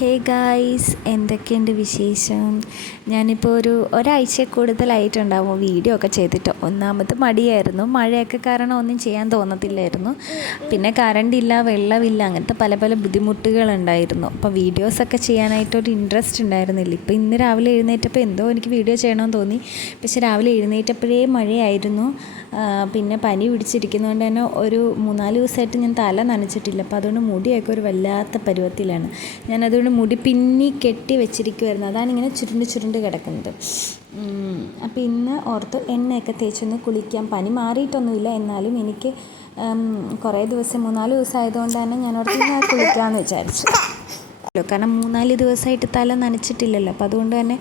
Hey guys, എന്തൊക്കെയുണ്ട് വിശേഷം? ഞാനിപ്പോൾ ഒരാഴ്ച കൂടുതലായിട്ടുണ്ടാവും വീഡിയോ ഒക്കെ ചെയ്തിട്ട്. ഒന്നാമത് മടിയായിരുന്നു, മഴയൊക്കെ കാരണം ഒന്നും ചെയ്യാൻ തോന്നത്തില്ലായിരുന്നു. പിന്നെ കറണ്ടില്ല, വെള്ളമില്ല, അങ്ങനത്തെ പല പല ബുദ്ധിമുട്ടുകളുണ്ടായിരുന്നു. അപ്പോൾ വീഡിയോസൊക്കെ ചെയ്യാനായിട്ടൊരു ഇൻട്രസ്റ്റ് ഉണ്ടായിരുന്നില്ല. ഇപ്പോൾ ഇന്ന് രാവിലെ എഴുന്നേറ്റപ്പോൾ എന്തോ എനിക്ക് വീഡിയോ ചെയ്യണമെന്ന് തോന്നി. പക്ഷേ രാവിലെ എഴുന്നേറ്റപ്പോഴേ മഴയായിരുന്നു. പിന്നെ പനി പിടിച്ചിരിക്കുന്നതുകൊണ്ട് തന്നെ ഒരു 3-4 ദിവസമായിട്ട് ഞാൻ തല നനച്ചിട്ടില്ല. അപ്പോൾ അതുകൊണ്ട് മുടിയൊക്കെ ഒരു വല്ലാത്ത പരുവത്തിലാണ്. ഞാനതുകൊണ്ട് മുടി പിന്നി കെട്ടി വെച്ചിരിക്കുമായിരുന്നു. അതാണിങ്ങനെ ചുരുണ്ട് കിടക്കുന്നത്. അപ്പോൾ ഇന്ന് ഓർത്ത് എണ്ണയൊക്കെ തേച്ചൊന്ന് കുളിക്കാം. പനി മാറിയിട്ടൊന്നുമില്ല, എന്നാലും എനിക്ക് കുറേ ദിവസം 3-4 ദിവസം ആയതുകൊണ്ട് തന്നെ ഞാൻ ഓർത്ത് കുളിക്കാമെന്ന് വിചാരിച്ചു. കാരണം 3-4 ദിവസമായിട്ട് തല നനച്ചിട്ടില്ലല്ലോ. അപ്പോൾ അതുകൊണ്ട് തന്നെ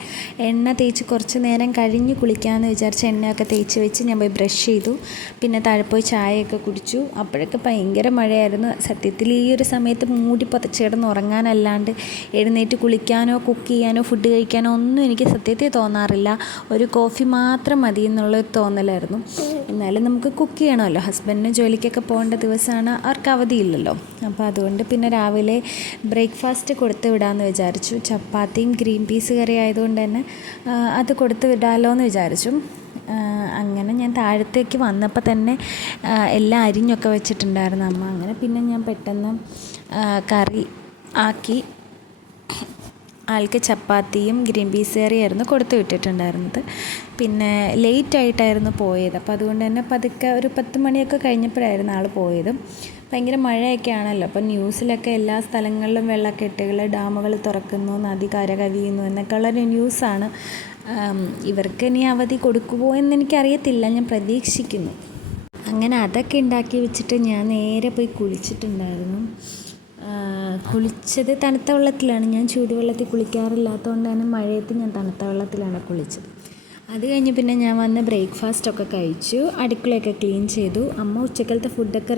എണ്ണ തേച്ച് കുറച്ച് നേരം കഴിഞ്ഞ് കുളിക്കാമെന്ന് വിചാരിച്ച് എണ്ണയൊക്കെ തേച്ച് വെച്ച് ഞാൻ പോയി ബ്രഷ് ചെയ്തു. പിന്നെ താഴെ പോയി ചായയൊക്കെ കുടിച്ചു. അപ്പോഴൊക്കെ ഭയങ്കര മഴയായിരുന്നു. സത്യത്തിൽ ഈ ഒരു സമയത്ത് മൂടി പുതച്ച് കിടന്ന് ഉറങ്ങാനല്ലാണ്ട് എഴുന്നേറ്റ് കുളിക്കാനോ കുക്ക് ചെയ്യാനോ ഫുഡ് കഴിക്കാനോ ഒന്നും എനിക്ക് സത്യത്തിൽ തോന്നാറില്ല. ഒരു കോഫി മാത്രം മതി എന്നുള്ളൊരു തോന്നലായിരുന്നു. എന്നാലും നമുക്ക് കുക്ക് ചെയ്യണമല്ലോ. ഹസ്ബൻഡിന് ജോലിക്കൊക്കെ പോകേണ്ട ദിവസമാണ്, അവർക്ക് അവധിയില്ലല്ലോ. അപ്പോൾ അതുകൊണ്ട് പിന്നെ രാവിലെ ബ്രേക്ക്ഫാസ്റ്റ് കൊടുത്ത് വിടാമെന്ന് വിചാരിച്ചു. ചപ്പാത്തിയും ഗ്രീൻ പീസ് കറി ആയതുകൊണ്ട് തന്നെ അത് കൊടുത്ത് വിടാമല്ലോ എന്ന് വിചാരിച്ചു. അങ്ങനെ ഞാൻ താഴത്തേക്ക് വന്നപ്പോൾ തന്നെ എല്ലാം അരിഞ്ഞൊക്കെ വെച്ചിട്ടുണ്ടായിരുന്നു അമ്മ. അങ്ങനെ പിന്നെ ഞാൻ പെട്ടെന്ന് കറി ആക്കി. ആൾക്ക് ചപ്പാത്തിയും ഗ്രീൻ പീസ് കറിയായിരുന്നു കൊടുത്തു വിട്ടിട്ടുണ്ടായിരുന്നത്. പിന്നെ ലേറ്റായിട്ടായിരുന്നു പോയത്. അപ്പോൾ അതുകൊണ്ട് തന്നെ പതുക്കെ ഒരു 10 മണിയൊക്കെ കഴിഞ്ഞപ്പോഴായിരുന്നു ആൾ പോയത്. ഭയങ്കര മഴയൊക്കെ ആണല്ലോ. അപ്പോൾ ന്യൂസിലൊക്കെ എല്ലാ സ്ഥലങ്ങളിലും വെള്ളക്കെട്ടുകൾ, ഡാമുകൾ തുറക്കുന്നു, നദി കര കവിയുന്നു എന്നൊക്കെയുള്ളൊരു ന്യൂസാണ്. ഇവർക്ക് ഇനി അവധി കൊടുക്കുമോ എന്നെനിക്കറിയത്തില്ല, ഞാൻ പ്രതീക്ഷിക്കുന്നു. അങ്ങനെ അതൊക്കെ ഉണ്ടാക്കി വെച്ചിട്ട് ഞാൻ നേരെ പോയി കുളിച്ചിട്ടുണ്ടായിരുന്നു. കുളിച്ചത് തണുത്ത വെള്ളത്തിലാണ്. ഞാൻ ചൂടുവെള്ളത്തിൽ കുളിക്കാറില്ലാത്തതുകൊണ്ട് തന്നെ മഴയത്ത് ഞാൻ തണുത്ത വെള്ളത്തിലാണ് കുളിച്ചത്. അത് കഴിഞ്ഞ് പിന്നെ ഞാൻ വന്ന് ബ്രേക്ക്ഫാസ്റ്റൊക്കെ കഴിച്ചു. അടുക്കളയൊക്കെ ക്ലീൻ ചെയ്തു. അമ്മ ഉച്ചക്കലത്തെ ഫുഡൊക്കെ